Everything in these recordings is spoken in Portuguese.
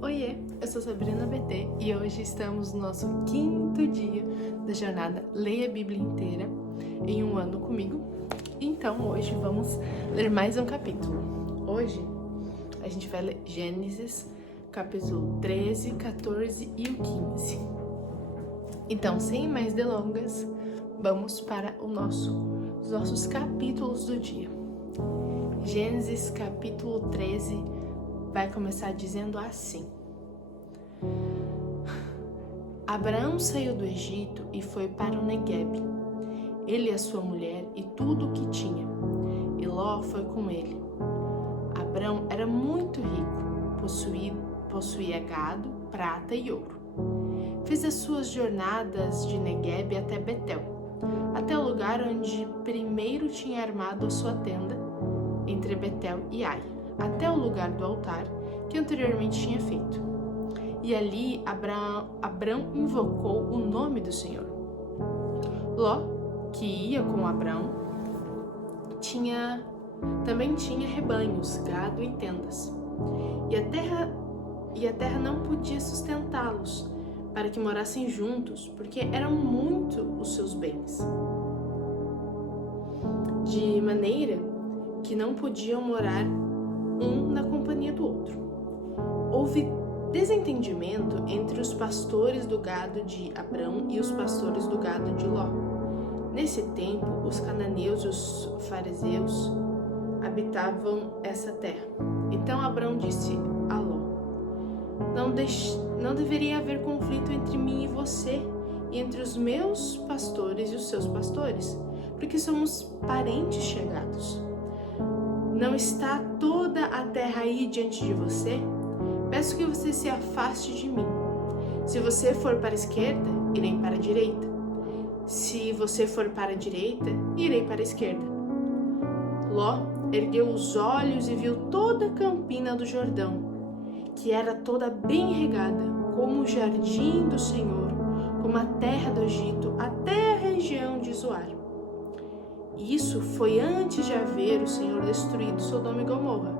Oiê, eu sou Sabrina BT e hoje estamos no nosso 5º dia da jornada Leia a Bíblia Inteira em um ano comigo. Então hoje vamos ler mais um capítulo. Hoje a gente vai ler Gênesis, capítulo 13, 14 e o 15. Então, sem mais delongas, vamos para os nossos capítulos do dia. Gênesis capítulo 13 vai começar dizendo assim: Abraão saiu do Egito e foi para o Neguebe, ele e a sua mulher e tudo o que tinha, e Ló foi com ele. Abraão era muito rico, possuía gado, prata e ouro. Fez as suas jornadas de Neguebe até Betel, até o lugar onde primeiro tinha armado a sua tenda, entre Betel e Ai, até o lugar do altar que anteriormente tinha feito. E ali Abrão invocou o nome do Senhor. Ló, que ia com Abrão, também tinha rebanhos, gado e tendas. E a terra não podia sustentá-los, para que morassem juntos, porque eram muito os seus bens. De maneira que não podiam morar um na companhia do outro. Houve desentendimento entre os pastores do gado de Abrão e os pastores do gado de Ló. Nesse tempo, os cananeus e os fariseus habitavam essa terra. Então Abrão disse a Ló: Não deveria haver conflito entre mim e você, e entre os meus pastores e os seus pastores, porque somos parentes chegados. Não está toda a terra aí diante de você? Peço que você se afaste de mim. Se você for para a esquerda, irei para a direita. Se você for para a direita, irei para a esquerda. Ló ergueu os olhos e viu toda a campina do Jordão, que era toda bem regada, como o jardim do Senhor, como a terra do Egito, até a região de Zoar. Isso foi antes de haver o Senhor destruído Sodoma e Gomorra.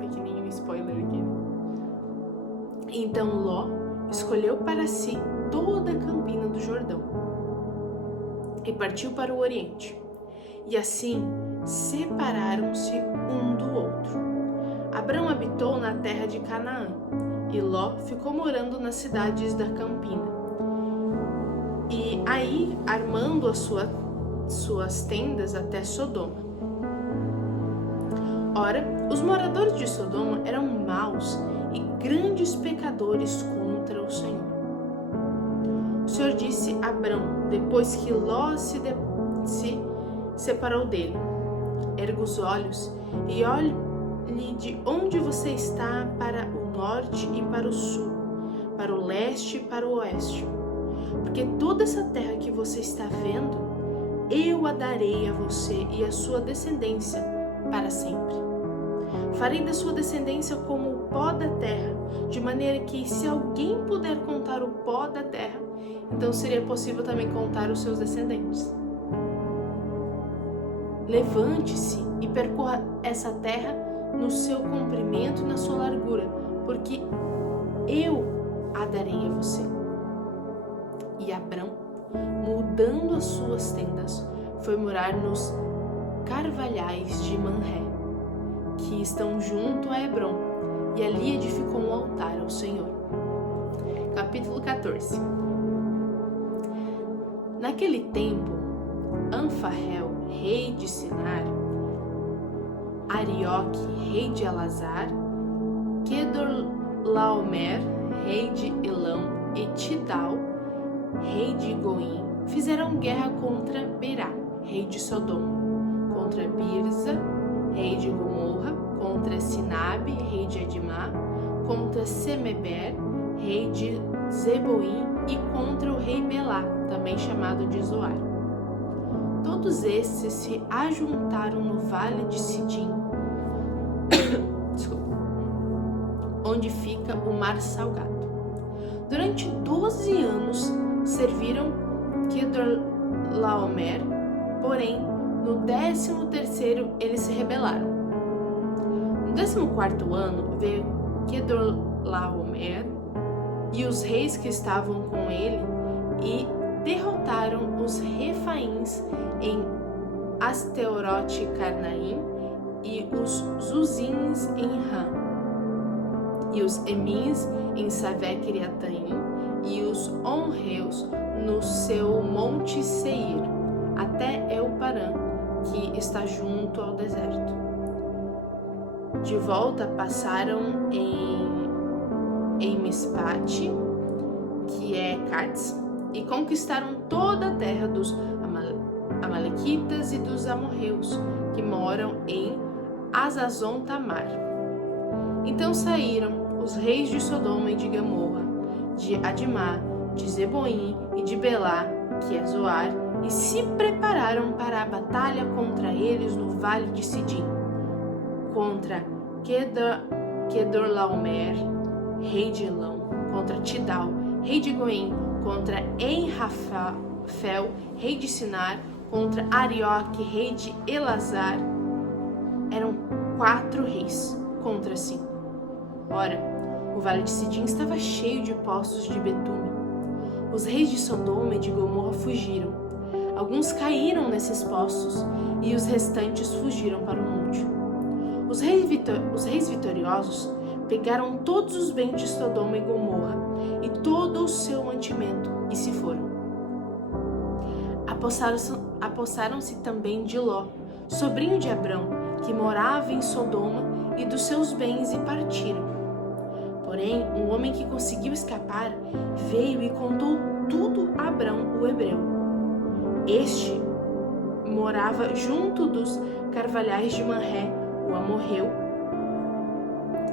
Pequenininho spoiler aqui. Então Ló escolheu para si toda a campina do Jordão e partiu para o Oriente. E assim separaram-se um do outro. Abrão habitou na terra de Canaã e Ló ficou morando nas cidades da campina. E aí armando suas tendas até Sodoma. Ora, os moradores de Sodoma eram maus e grandes pecadores contra o Senhor. O Senhor disse a Abrão, depois que Ló se separou dele: Erga os olhos e olhe de onde você está para o norte e para o sul, para o leste e para o oeste. Porque toda essa terra que você está vendo, eu a darei a você e a sua descendência para sempre. Farei da sua descendência como o pó da terra, de maneira que, se alguém puder contar o pó da terra, então seria possível também contar os seus descendentes. Levante-se e percorra essa terra no seu comprimento e na sua largura, porque eu a darei a você. E Abrão, mudando as suas tendas, foi morar nos carvalhais de Manré, que estão junto a Hebrom, e ali edificou um altar ao Senhor. Capítulo 14. Naquele tempo, Anfarrel, rei de Sinar, Arioque, rei de Elazar, Quedorlaomer, rei de Elão, e Tidal, rei de Goim, fizeram guerra contra Berá, rei de Sodoma, contra Birza, rei de Gomorra, contra Sinabe, rei de Adimá, contra Semeber, rei de Zeboim, e contra o rei Belá, também chamado de Zoar. Todos esses se ajuntaram no vale de Sidim, onde fica o mar salgado. Durante 12 anos serviram Quedorlaomer, porém no 13º eles se rebelaram. No 14º ano veio Quedorlaomer e os reis que estavam com ele, e derrotaram os Refaíns em Asterote Carnaim, e os Zuzins em Ram, e os Emins em Savé-Kiriataim, e os Onreus no seu monte Seir, até El-Parã, que está junto ao deserto. De volta passaram em Mispate, que é Cades, e conquistaram toda a terra dos Amalequitas e dos amorreus, que moram em Azazon Tamar. Então saíram os reis de Sodoma e de Gomorra, de Adimá, de Zeboim e de Belá, que é Zoar, e se prepararam para a batalha contra eles no vale de Sidim, contra Quedorlaomer, rei de Elão, contra Tidal, rei de Goim, contra Enrafel, rei de Sinar, contra Arioque, rei de Elazar. Eram 4 reis contra 5. Ora, o vale de Sidim estava cheio de poços de betume. Os reis de Sodoma e de Gomorra fugiram. Alguns caíram nesses poços e os restantes fugiram para o monte. Os reis vitoriosos pegaram todos os bens de Sodoma e Gomorra e todo o seu mantimento e se foram. Apossaram-se também de Ló, sobrinho de Abrão, que morava em Sodoma, e dos seus bens, e partiram. Porém, um homem que conseguiu escapar veio e contou tudo a Abrão, o hebreu. Este morava junto dos carvalhais de Manré, o amorreu,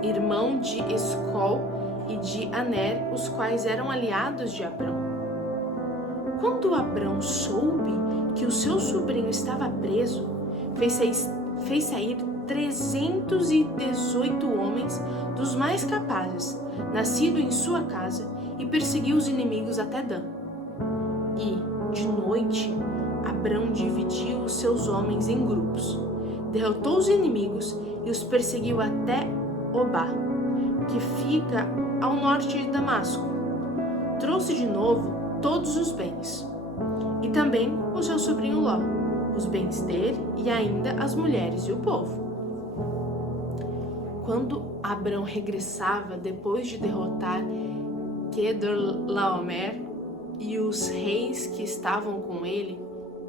irmão de Escol e de Aner, os quais eram aliados de Abrão. Quando Abrão soube que o seu sobrinho estava preso, fez sair 318 homens dos mais capazes, nascidos em sua casa, e perseguiu os inimigos até Dan. E, de noite, Abrão dividiu os seus homens em grupos, derrotou os inimigos e os perseguiu até Obá, que fica ao norte de Damasco. Trouxe de novo todos os bens, e também o seu sobrinho Ló, os bens dele e ainda as mulheres e o povo. Quando Abrão regressava depois de derrotar Quedorlaomer e os reis que estavam com ele,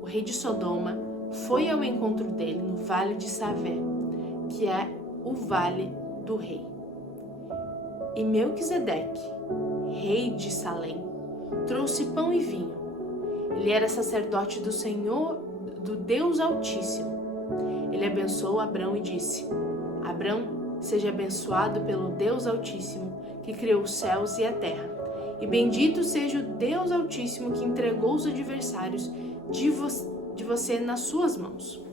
o rei de Sodoma foi ao encontro dele no vale de Savé, que é o vale do rei. E Melquisedeque, rei de Salém, trouxe pão e vinho. Ele era sacerdote do Senhor, do Deus Altíssimo. Ele abençoou Abrão e disse: Abrão, seja abençoado pelo Deus Altíssimo, que criou os céus e a terra. E bendito seja o Deus Altíssimo, que entregou os adversários de você nas suas mãos.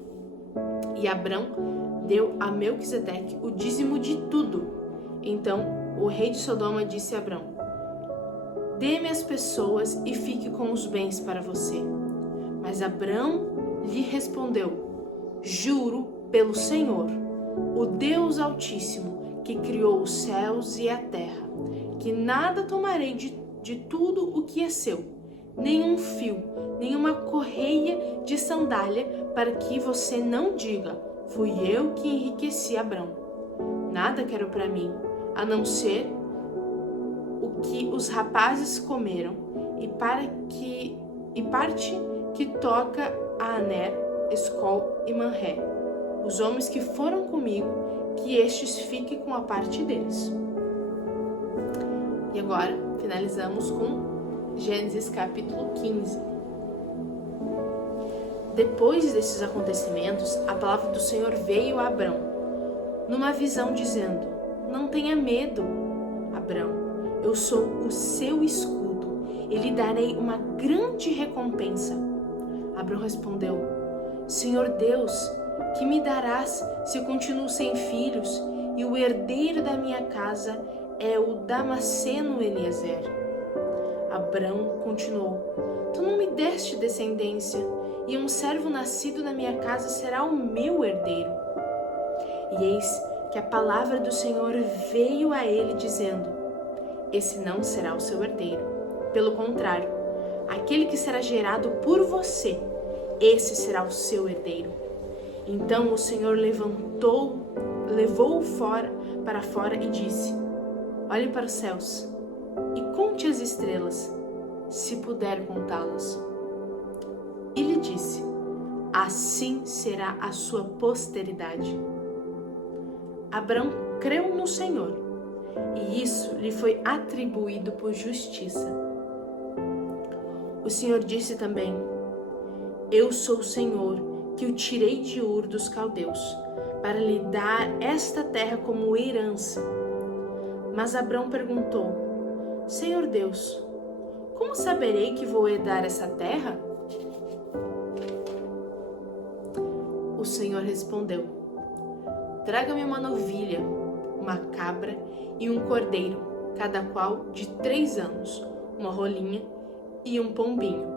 E Abrão deu a Melquisedeque o dízimo de tudo. Então o rei de Sodoma disse a Abrão: dê-me as pessoas e fique com os bens para você. Mas Abrão lhe respondeu: juro pelo Senhor, o Deus Altíssimo, que criou os céus e a terra, que nada tomarei de tudo o que é seu, nenhum fio, nenhuma correia de sandália, para que você não diga: fui eu que enriqueci Abrão. Nada quero para mim, a não ser o que os rapazes comeram, e parte que toca a Aner, Escol e Manré, os homens que foram comigo, que estes fiquem com a parte deles. E agora finalizamos com Gênesis capítulo 15. Depois desses acontecimentos, a palavra do Senhor veio a Abrão, numa visão, dizendo: não tenha medo, Abrão, eu sou o seu escudo, e lhe darei uma grande recompensa. Abrão respondeu: Senhor Deus, que me darás se eu continuo sem filhos, e o herdeiro da minha casa é o Damasceno Eliezer? Abrão continuou: tu não me deste descendência, e um servo nascido na minha casa será o meu herdeiro. E eis que a palavra do Senhor veio a ele dizendo: esse não será o seu herdeiro. Pelo contrário, aquele que será gerado por você, esse será o seu herdeiro. Então o Senhor levou-o para fora e disse: olhe para os céus e conte as estrelas, se puder contá-las. E lhe disse: assim será a sua posteridade. Abrão creu no Senhor, e isso lhe foi atribuído por justiça. O Senhor disse também: eu sou o Senhor, que o tirei de Ur dos Caldeus, para lhe dar esta terra como herança. Mas Abrão perguntou: Senhor Deus, como saberei que vou herdar essa terra? O Senhor respondeu: traga-me uma novilha, uma cabra e um cordeiro, cada qual de 3 anos, uma rolinha e um pombinho.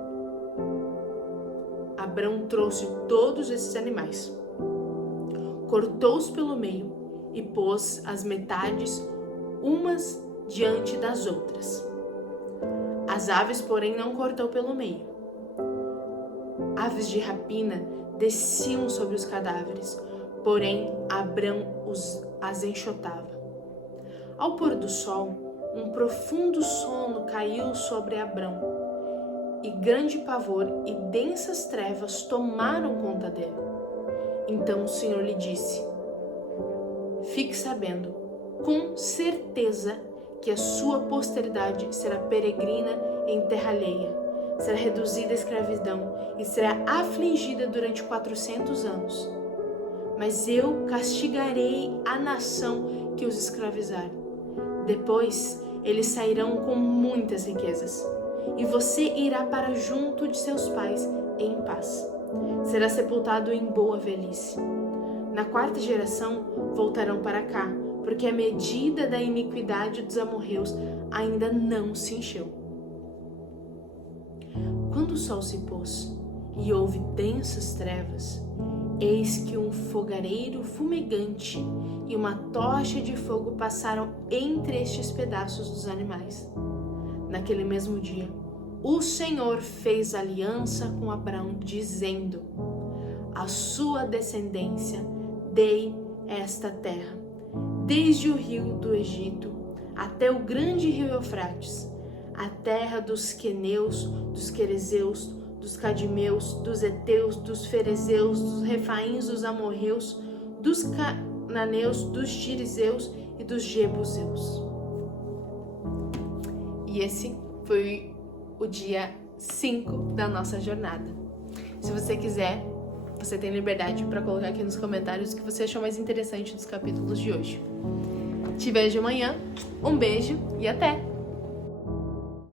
Abrão trouxe todos esses animais, cortou-os pelo meio e pôs as metades umas diante das outras. As aves, porém, não cortou pelo meio. Aves de rapina desciam sobre os cadáveres, porém Abrão as enxotava. Ao pôr do sol, um profundo sono caiu sobre Abrão, e grande pavor e densas trevas tomaram conta dele. Então o Senhor lhe disse: fique sabendo, com certeza, que a sua posteridade será peregrina em terra alheia, será reduzida à escravidão e será afligida durante 400 anos. Mas eu castigarei a nação que os escravizar. Depois eles sairão com muitas riquezas, e você irá para junto de seus pais em paz. Será sepultado em boa velhice. Na 4ª geração voltarão para cá, porque a medida da iniquidade dos amorreus ainda não se encheu. Quando o sol se pôs e houve densas trevas, eis que um fogareiro fumegante e uma tocha de fogo passaram entre estes pedaços dos animais. Naquele mesmo dia, o Senhor fez aliança com Abrão, dizendo: à sua descendência dei esta terra, desde o rio do Egito até o grande rio Eufrates, a terra dos queneus, dos querezeus, dos cadimeus, dos heteus, dos ferezeus, dos refaíns, dos amorreus, dos cananeus, dos girizeus e dos jebuseus. E esse foi o dia 5 da nossa jornada. Se você quiser, você tem liberdade para colocar aqui nos comentários o que você achou mais interessante dos capítulos de hoje. Te vejo amanhã, um beijo e até!